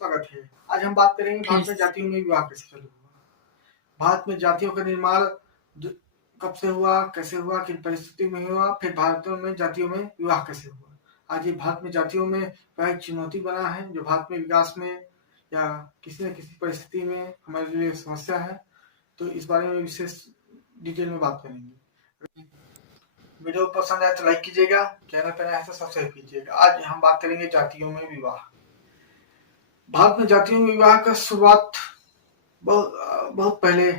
स्वागत है। आज हम बात करेंगे भारत में जातियों में विवाह कैसे चालू हुआ। भारत में जातियों का निर्माण कब से हुआ, कैसे हुआ, किन परिस्थिति में हुआ, फिर भारत में जातियों में विवाह कैसे हुआ। आज ये भारत में जातियों में एक चुनौती बना है जो भारत में विकास में या किसी न किसी परिस्थिति में हमारे लिए समस्या है। तो इस बारे में विशेष डिटेल में बात करेंगे। वीडियो पसंद आए तो लाइक कीजिएगा, चैनल पर नया है तो सब्सक्राइब कीजिएगा। आज हम बात करेंगे जातियों में विवाह। भारत में जातियों में विवाह का शुरुआत बहुत पहले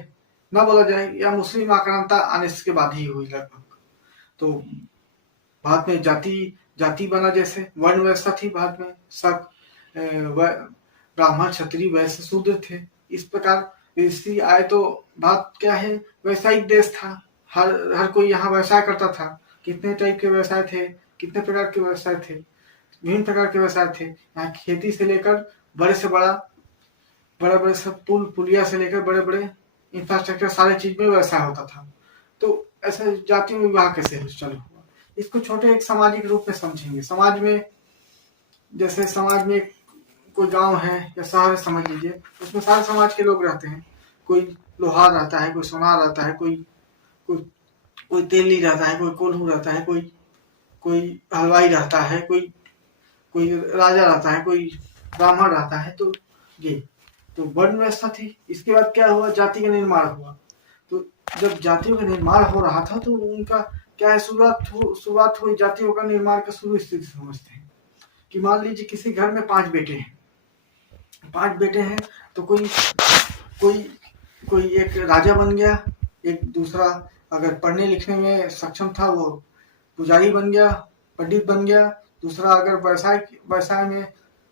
न बोला जाए या मुस्लिम आक्रांता आने के बाद ही हुई लगभग। तो भारत में जाति बना, जैसे वर्ण व्यवस्था थी भारत में, सब ब्राह्मण क्षत्रिय वैश्य शूद्र थे। इस प्रकार स्त्री आए तो भारत क्या है, व्यवसायिक देश था। हर कोई यहाँ व्यवसाय करता था। कितने टाइप के व्यवसाय थे, कितने प्रकार के व्यवसाय थे, विभिन्न प्रकार के व्यवसाय थे। यहाँ खेती से लेकर बड़े से बड़े सब पुलिया से लेकर बड़े बड़े इंफ्रास्ट्रक्चर सारे चीज में व्यवसाय होता था। तो ऐसे जातियों में विवाह कैसे चालू हुआ, इसको छोटे एक सामाजिक रूप में समझेंगे। समाज में जैसे समाज में कोई गांव है या शहर समझ लीजिए, उसमें सारे समाज के लोग रहते हैं। कोई लोहार रहता है, कोई सोनार रहता है, कोई तेली रहता है, कोई कोल्हू रहता है, कोई हलवाई रहता है, कोई राजा रहता है, कोई ब्राह्मण रहता है। तो ये तो वर्ण व्यवस्था थी। इसके बाद क्या हुआ, जाति का निर्माण हुआ। तो जब जातियों का निर्माण हो रहा था तो उनका क्या है, शुरुआत हुई जातियों का निर्माण का शुरू स्थिति समझते हैं कि मान लीजिए किसी घर में 5 बेटे हैं तो कोई एक राजा बन गया, एक दूसरा अगर पढ़ने लिखने में सक्षम था वो पुजारी बन गया, पंडित बन गया। दूसरा अगर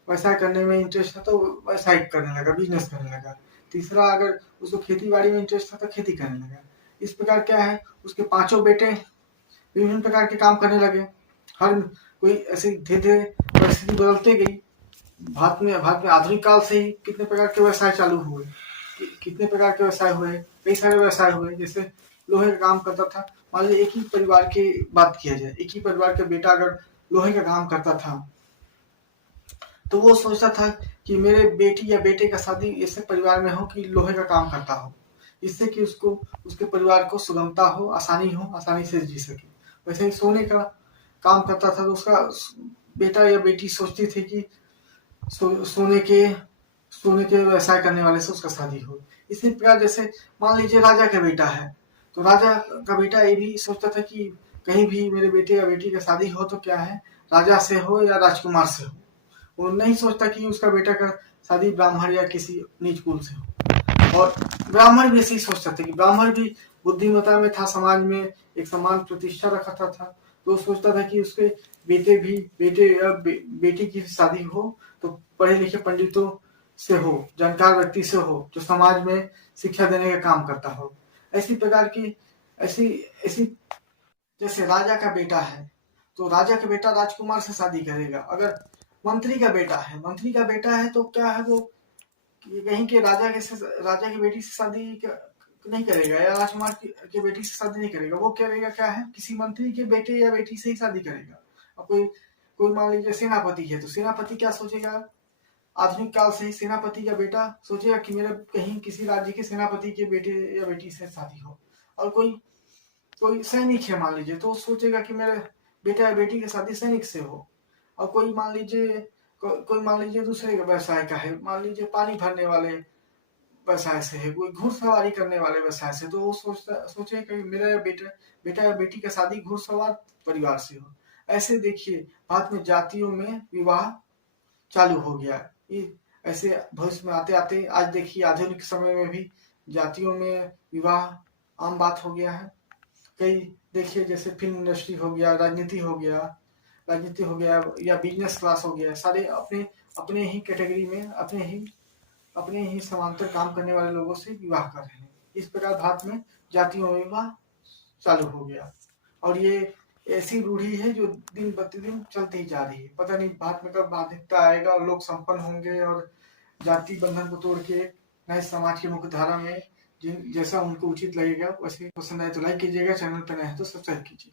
व्यवसाय करने में इंटरेस्ट था तो व्यवसाय करने लगा, बिजनेस करने लगा। तीसरा अगर उसको खेती बाड़ी में इंटरेस्ट था तो खेती करने लगा। इस प्रकार क्या है, उसके 5 बेटे विभिन्न प्रकार के काम करने लगे। हर कोई ऐसी धीरे धीरे परिस्थिति बदलते गई। भारत में आधुनिक काल से ही कितने प्रकार के व्यवसाय चालू हुए, कितने प्रकार के व्यवसाय हुए, कई सारे व्यवसाय हुए। जैसे लोहे का काम करता था, मान लीजिए एक ही परिवार की बात किया जाए, एक ही परिवार का बेटा अगर लोहे का काम करता था तो वो सोचता था कि मेरे बेटी या बेटे का शादी ऐसे परिवार में हो कि लोहे का काम करता हो, इससे कि उसके परिवार को सुगमता हो, आसानी से जी सके। वैसे ही सोने का काम करता था तो उसका बेटा या बेटी सोचती थी कि सोने के व्यवसाय करने वाले से उसका शादी हो। इसी प्रकार जैसे मान लीजिए राजा का बेटा है तो राजा का बेटा ये भी सोचता था कि कहीं भी मेरे बेटे या बेटी का शादी हो तो क्या है, राजा से हो या राजकुमार से हो। वो नहीं सोचता कि उसका बेटा का शादी ब्राह्मण या किसी नीच कुल से हो। और ब्राह्मण भी ऐसे ही सोचता था कि ब्राह्मण भी बुद्धिमत्ता में था, समाज में एक समान प्रतिष्ठा रखता था। तो सोचता था कि उसके बेटे या बेटी की शादी हो तो पढ़े लिखे पंडितों से हो, जानकार व्यक्ति से हो, जो समाज में शिक्षा देने का काम करता हो। ऐसी प्रकार की ऐसी जैसे राजा का बेटा है तो राजा का बेटा राजकुमार से शादी करेगा। अगर मंत्री का बेटा है तो क्या है, वो कहीं के राजा की बेटी से शादी नहीं करेगा या राजकुमार की बेटी से शादी नहीं करेगा। वो करेगा क्या है, किसी मंत्री के बेटे या बेटी से ही शादी करेगा। और कोई मान लीजिए सेनापति है तो सेनापति क्या सोचेगा, आधुनिक काल से ही सेनापति का बेटा सोचेगा कि मेरा कहीं किसी राज्य के सेनापति के बेटे या बेटी से शादी हो। और कोई सैनिक है मान लीजिए तो सोचेगा कि मेरे बेटा या बेटी की शादी सैनिक से हो। और कोई मान लीजिए दूसरे का व्यवसाय का है, मान लीजिए पानी भरने वाले व्यवसाय से है, कोई घुड़सवारी करने वाले व्यवसाय से, तो वो सोचेगा कि मेरा बेटा या बेटी का शादी घुड़सवार परिवार से हो। ऐसे देखिए भारत में जातियों में विवाह चालू हो गया। ऐसे भविष्य में आते आते आज देखिए आधुनिक समय में भी जातियों में विवाह आम बात हो गया है। कई देखिए जैसे फिल्म इंडस्ट्री हो गया, राजनीति हो गया या बिजनेस क्लास हो गया, सारे अपने ही कैटेगरी में अपने ही समांतर काम करने वाले लोगों से विवाह कर रहे हैं। इस प्रकार भारत में जातियों में विवाह चालू हो गया। और ये ऐसी रूढ़ी है जो दिन प्रतिदिन चलती ही जा रही है। पता नहीं भारत में कब आधुनिकता आएगा और लोग संपन्न होंगे और जाति बंधन को तोड़ के नए समाज की मुख्य धारा में जैसा उनको उचित लगेगा वैसे। पसंद आए तो लाइक कीजिएगा, चैनल पर नए हैं तो सब्सक्राइब कीजिए।